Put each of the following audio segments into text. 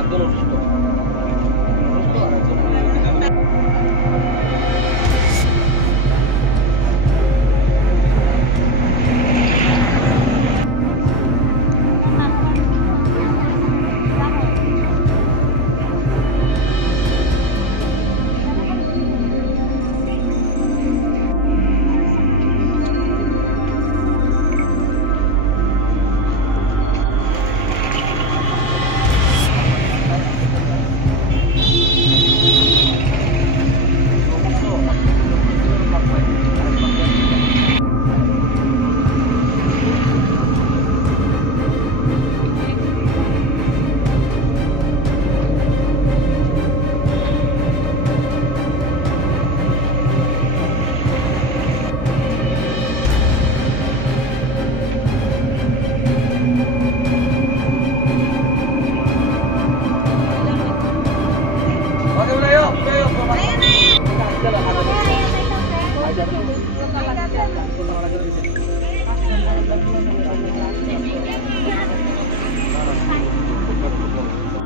একজন অসুস্থ।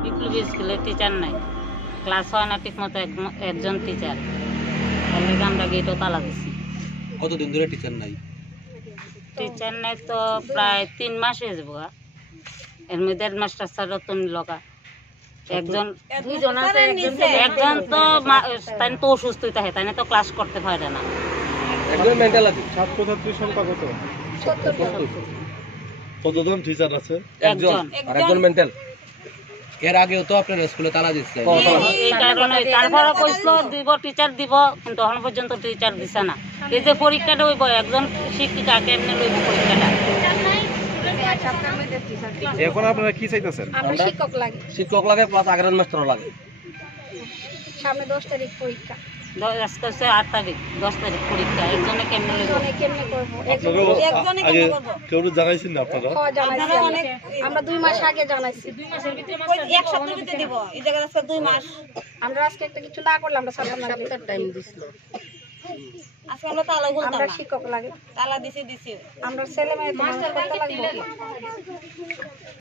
বিপ্লবী স্কুলে টিচার নাই, ক্লাস হয় না ঠিক মতো, একজন টিচার। আমরা গেটও তালা দিচ্ছি। কতদিন ধরে টিচার নাই? টিচার নাই তো প্রায় 3 মাস হয়ে যাবো। এর মধ্যে হেডমাস্টার স্যার রতন লগা একজন একজন তো তাই তো অসুস্থ থাকে, তাই তো ক্লাস করতে পারে না। একজন মেন্টাল আছে। ছাত্রছাত্রীর সংখ্যা কত? কতজন টিচার আছে? একজন আর একজন মেন্টাল। এর আগেও তো আপনার স্কুলে তালা দিচ্ছে। এই কারণে তারপরে কইছিল দিব টিচার দিব, কিন্তু এখন পর্যন্ত টিচার দিছে না। এই যে পরীক্ষাটা হইব, একজন শিক্ষিকা কেমনে লইব পরীক্ষাটা? এখন আপনারা কি চাইতেছেন? আমরা শিক্ষক লাগে প্লাস আগের মাস্টারও লাগে। সামনে 10 তারিখ পরীক্ষা, আজকে হচ্ছে 8 তারিখ, 10 তারিখ পরীক্ষা। একজনে কেমনে লইব? কেমনে করব? আগে কেউ জানাইছেন না আপনারা? জানাইছি আমরা 2 মাস আগে জানাইছি। 2 মাসের ভিতরে এক সপ্তাহের ভিতরে দেব। এই জায়গা আছে 2 মাস। আমরা আজকে একটা কিছু না করলে আমরা সামনে সপ্তাহ টাইম দিছিল। আজকে আমরা তালা খুলতাম আমরা না। শিক্ষক লাগে, তালা দিছি। আমরা ছেলে মেয়ে তো করতে লাগবে।